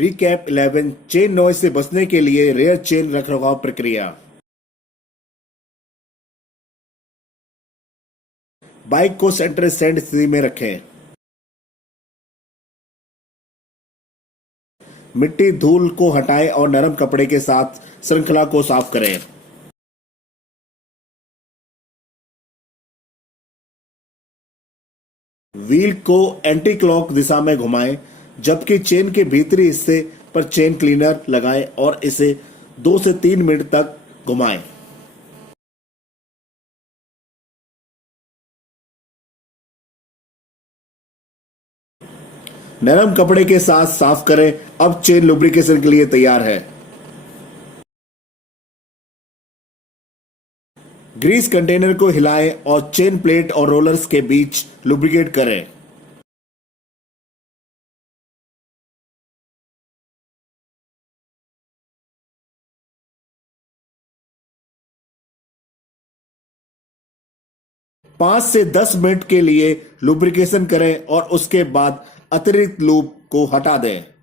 Recap 11 chain noise से बचने के लिए रेयर चेन रखरखाव प्रक्रिया। बाइक को सेंटर स्टैंड स्थिति में रखें। मिट्टी धूल को हटाएं और नरम कपड़े के साथ श्रृंखला को साफ करें। व्हील को एंटी क्लॉक दिशा में घुमाएं, जबकि चेन के भीतरी हिस्से पर चेन क्लीनर लगाएं और इसे 2 से 3 मिनट तक घुमाएं। नरम कपड़े के साथ साफ करें। अब चेन लुब्रिकेशन के लिए तैयार है। ग्रीस कंटेनर को हिलाएं और चेन प्लेट और रोलर्स के बीच लुब्रिकेट करें। पाँच से 10 मिनट के लिए लुब्रिकेशन करें और उसके बाद अतिरिक्त लूब को हटा दें।